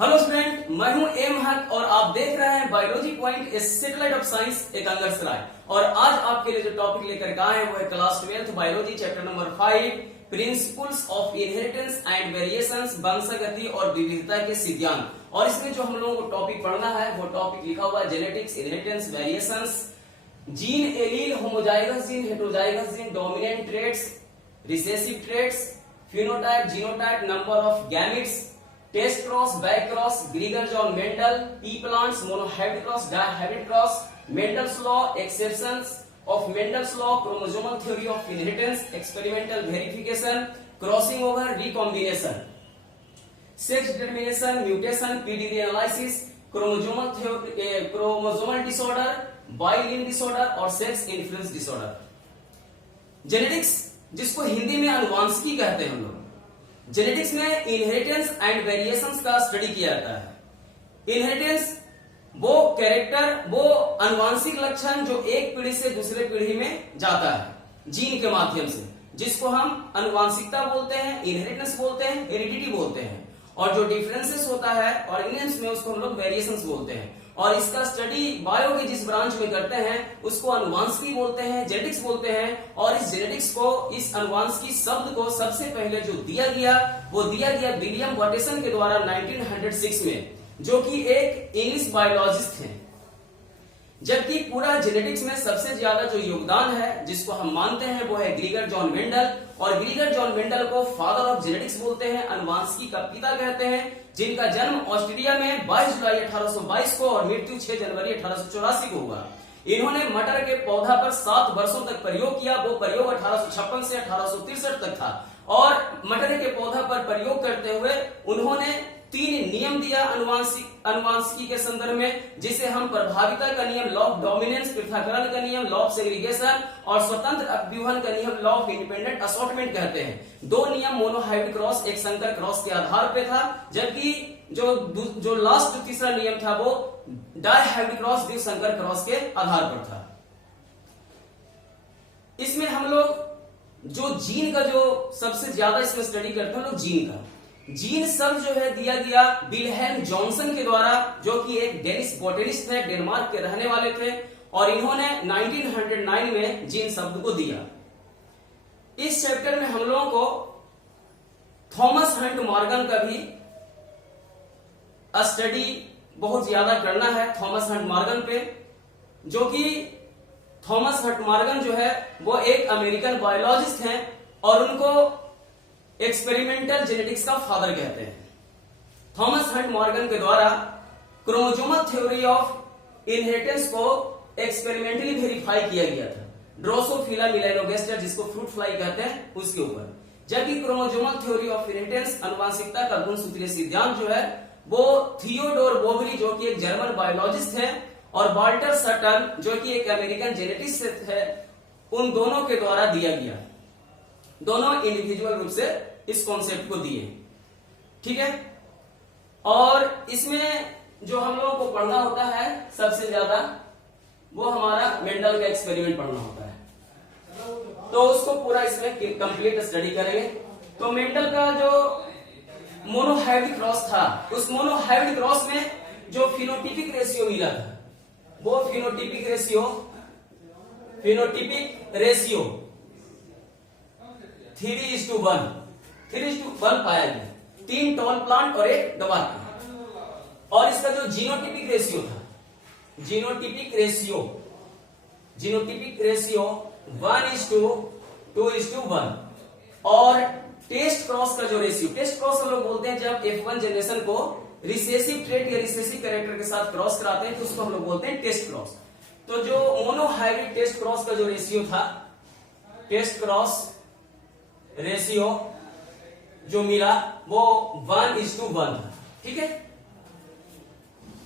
Hello student, मैं हूं M हक और आप देख रहे हैं biology point, a satellite of science Ekangar Sarai. और आज आपके लिए जो टॉपिक लेकर के आए हैं वो है class 12 biology chapter number 5 principles of inheritance and variations, वंशागति और विविधता के सिद्धांत। और इसमें जो हम लोगों को टॉपिक पढ़ना है वो टॉपिक लिखा हुआ है genetics, inheritance, variations, gene, allele, homozygous gene, heterozygous gene, dominant traits, recessive traits, phenotype, genotype, number of gametes, test cross, back cross, Gregor John Mendel, pea plants, monohybrid cross, dihybrid cross, Mendel's law, exceptions of Mendel's law, chromosomal theory of inheritance, experimental verification, crossing over, recombination, sex determination, mutation, pedigree analysis, chromosomal disorder, बाइलिन disorder और sex influence disorder. Genetics, जिसको हिंदी में अनुवांशिकी कहते हैं हम लोग, genetics में inheritance and variations का स्टडी किया जाता है। इनहेरिटेंस वो कैरेक्टर, वो अनुवांशिक लक्षण जो एक पीढ़ी से दूसरे पीढ़ी में जाता है जीन के माध्यम से, जिसको हम अनुवांशिकता बोलते हैं, इनहेरिटेंस बोलते हैं, हेरिडिटी बोलते हैं। और जो डिफरेंसेस होता है ऑर्गेनिज्म में उसको हम लोग वेरिएशंस बोलते हैं। और इसका स्टडी बायो के जिस ब्रांच में करते हैं उसको अनुवांशिकी बोलते हैं, जेनेटिक्स बोलते हैं। और इस जेनेटिक्स को, इस अनुवांशिकी शब्द को सबसे पहले जो दिया गया वो दिया गया विलियम वाटसन के द्वारा 1906 में, जो कि एक इंग्लिश बायोलॉजिस्ट थे। जबकि पूरा जेनेटिक्स में सबसे ज्यादा जो योगदान है जिसको हम मानते हैं वो है ग्रीगर जॉन मेंडल। और ग्रीगर जॉन मेंडल को फादर ऑफ जेनेटिक्स बोलते हैं, अनुवांशिकी का पिता कहते हैं, जिनका जन्म ऑस्ट्रेलिया में 22 जुलाई 1822 को और मृत्यु 6 जनवरी 1884 को हुआ। इन्होंने मटर के पौधा पर 7 वर्षों तक प्रयोग किया। वो प्रयोग 1856 से 1863 तक था। और मटर के पौधा पर प्रयोग करते हुए उन्होंने 3 नियम दिया अनुवांशिकी के संदर्भ में, जिसे हम प्रभाविता का नियम, लॉ ऑफ डोमिनेंस, पृथक्करण का नियम, लॉ ऑफ सेग्रीगेशन और स्वतंत्र अपव्यूहन का नियम, लॉ ऑफ इंडिपेंडेंट असॉर्टमेंट कहते हैं। 2 नियम मोनोहाइब्रिड क्रॉस, एक संकर क्रॉस के आधार पे था, जबकि जो लास्ट जो तीसरा नियम था वो डायहाइब्रिड क्रॉस, द्विसंकर क्रॉस के आधार पर था। इसमें हम लोग जो जीन का जो सबसे ज्यादा इसमें स्टडी करते हैं, लोग जीन का जीन शब्द जो है दिया गया विल्हेल्म जॉनसन के द्वारा, जो कि एक डेनिश बॉटनिस्ट थे, डेनमार्क के रहने वाले थे। और इन्होंने 1909 में जीन शब्द को दिया। इस चैप्टर में हम लोगों को थॉमस हंट मॉर्गन का भी स्टडी बहुत ज्यादा करना है, थॉमस हंट मॉर्गन पे, जो कि थॉमस हंट मॉर्गन जो है वो एक अमेरिकन बायोलॉजिस्ट हैं और उनको एक्सपेरिमेंटल जेनेटिक्स का फादर कहते हैं। थॉमस हंट मॉर्गन के द्वारा क्रोमोसोमल थ्योरी ऑफ इनहेरिटेंस को एक्सपेरिमेंटली वेरीफाई किया गया था, ड्रोसोफिला मेलानोगास्टर, जिसको फ्रूट फ्लाई कहते हैं, उसके ऊपर। जबकि क्रोमोसोमल थ्योरी ऑफ इनहेरिटेंस, अनुवांशिकता का गुणसूत्रीय सिद्धांत जो है वो थियोडोर बोवरी, जो कि एक जर्मन बायोलॉजिस्ट है, और वाल्टर सटन, जो कि एक अमेरिकन जेनेटिस्ट है, उन दोनों के द्वारा दिया गया। दोनों इंडिविजुअल रूप से इस कॉन्सेप्ट को दिए, ठीक है। और इसमें जो हम लोगों को पढ़ना होता है सबसे ज्यादा वो हमारा मेंडल का एक्सपेरिमेंट पढ़ना होता है, तो उसको पूरा इसमें कंप्लीट स्टडी करेंगे। तो मेंडल का जो मोनोहाइब्रिड क्रॉस था, उस मोनोहाइब्रिड क्रॉस में जो फिनोटिपिक रेशियो मिला था वो फिनोटिपिक रेशियो 3:1 पाया गया। 3 टॉल प्लांट और 1 दबा। और इसका जो जीनोटिपिक रेशियो था, जीनोटिपिक रेशियो 1:2:1। और टेस्ट क्रॉस का जो रेशियो, टेस्ट क्रॉस हम लोग बोलते हैं जब F1 जनरेशन को रिसेसिव ट्रेट या रिसेसिव कैरेक्टर के साथ क्रॉस कराते हैं तो उसको हम लोग बोलते हैं टेस्ट क्रॉस। तो जो मोनोहाइब्रिड टेस्ट क्रॉस का जो रेशियो था, टेस्ट क्रॉस रेशियो जो मिला वो 1:1 था, ठीक है।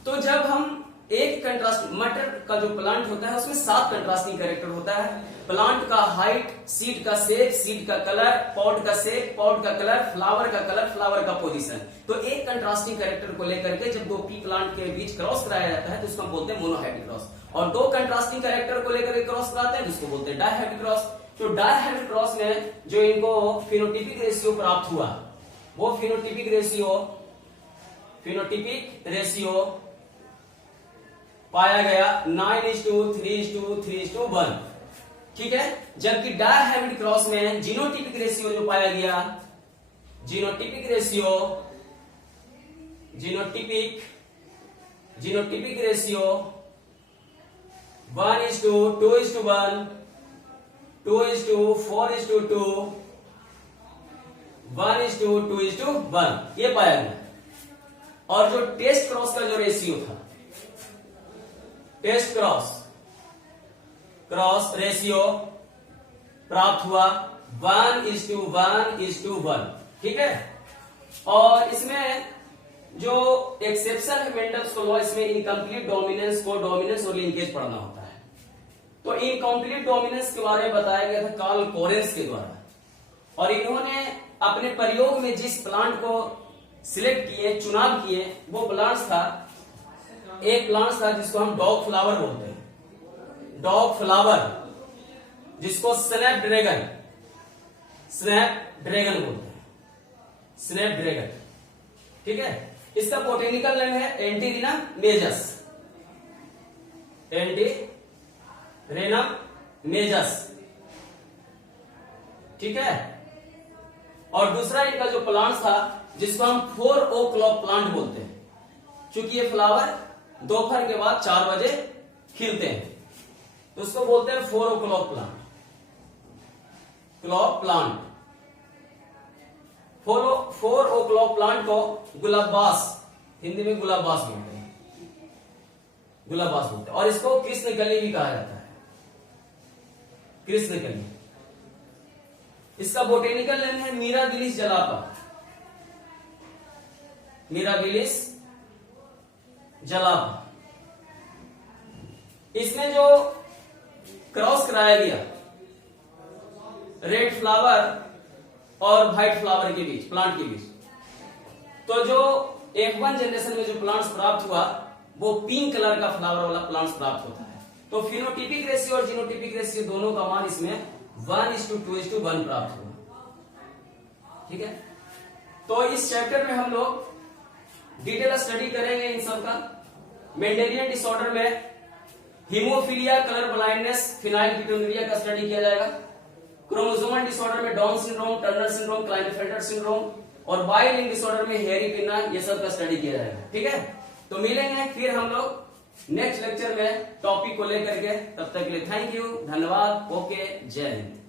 तो जब हम एक कंट्रास्ट, मटर का जो प्लांट होता है उसमें 7 कंट्रास्टिंग कैरेक्टर होता है। प्लांट का हाइट, सीड का शेप, सीड का कलर, पॉड का शेप, पॉड का कलर, फ्लावर का कलर, फ्लावर का पोजीशन। तो एक कंट्रास्टिंग कैरेक्टर को लेकर के जब 2 पी प्लांट के बीच क्रॉस कराया जाता है तो उसको हम बोलते हैं मोनोहाइब्रिड क्रॉस। और 2 कंट्रास्टिंग कैरेक्टर को लेकर क्रॉस कराते हैं जिसको बोलते हैं डायहाइब्रिड क्रॉस। तो डायहाइब्रिड क्रॉस में जो इनको फिनोटिपिक रेशियो प्राप्त हुआ वो फिनोटिपिक रेशियो फिनोटिपिक रेशियो पाया गया 9:3:3:1, ठीक है। जबकि डायहाइब्रिड क्रॉस में जीनोटिपिक रेशियो जो पाया गया, जीनोटिपिक रेशियो 1:2:1, 2:4:2, 1:2:1 ये पाया गया। और जो टेस्ट क्रॉस का जो रेशियो था, टेस्ट क्रॉस रेशियो प्राप्त हुआ 1:1:1, ठीक है। और इसमें जो एक्सेप्शन है मेंडल्स को लॉ, इसमें इनकम्प्लीट डोमिनेंस को डोमिनेंस और लिंकेज पढ़ना होता है। तो इनकम्प्लीट डोमिनेंस के बारे में बताया गया था कार्ल कोरेंस के द्वारा, और इन्होंने अपने प्रयोग में जिस प्लांट को सिलेक्ट किए, चुनाव किए, वो प्लांट्स था, एक प्लांट्स था जिसको हम डॉग फ्लावर बोलते हैं, डॉग फ्लावर, जिसको स्नैप ड्रैगन बोलते हैं, स्नैप ड्रैगन, ठीक है। इसका बोटेनिकल नेम है एंटीरिना मेजस, ठीक है। और दूसरा इनका जो प्लांट था जिसको हम 4 o'clock प्लांट बोलते हैं, क्योंकि ये फ्लावर दोपहर के बाद 4 बजे खिलते हैं, तो उसको बोलते हैं 4 o'clock प्लांट। 4 o'clock प्लांट को गुलाबास, हिंदी में गुलाबास बोलते हैं, और इसको कृष्णकली भी कहा जाता है, कृष्णकली। इसका बोटेनिकल नेम है मिराबिलिस जलापा। इसमें जो क्रॉस कराया गया रेड फ्लावर और व्हाइट फ्लावर के बीच, प्लांट के बीच, तो जो F1 जनरेशन में जो प्लांट्स प्राप्त हुआ वो पिंक कलर का फ्लावर वाला प्लांट्स प्राप्त होता है। तो फिनोटिपिक रेशियो और जीनोटिपिक रेशियो दोनों का मान इसमें 1:2:1 प्राप्त हुआ, ठीक है। तो इस चैप्टर में हम लोग डिटेल स्टडी करेंगे इन सब का। मेंडेलियन डिसऑर्डर में हीमोफीलिया, कलर ब्लाइंडनेस, फिनाइलकीटोनुरिया का स्टडी किया जाएगा। क्रोमोसोमल डिसऑर्डर में Down syndrome, Turner syndrome, Klinefelter syndrome, और बाइलिंग डिसऑर्डर में हेरी पिन्ना, ये सब का स्टडी किया जाएगा, ठीक है। तो मिलेंगे फिर हम लोग नेक्स्ट लेक्चर में टॉपिक को लेकर के, तब तक के लिए थैंक यू, धन्यवाद, ओके, जय हिंद।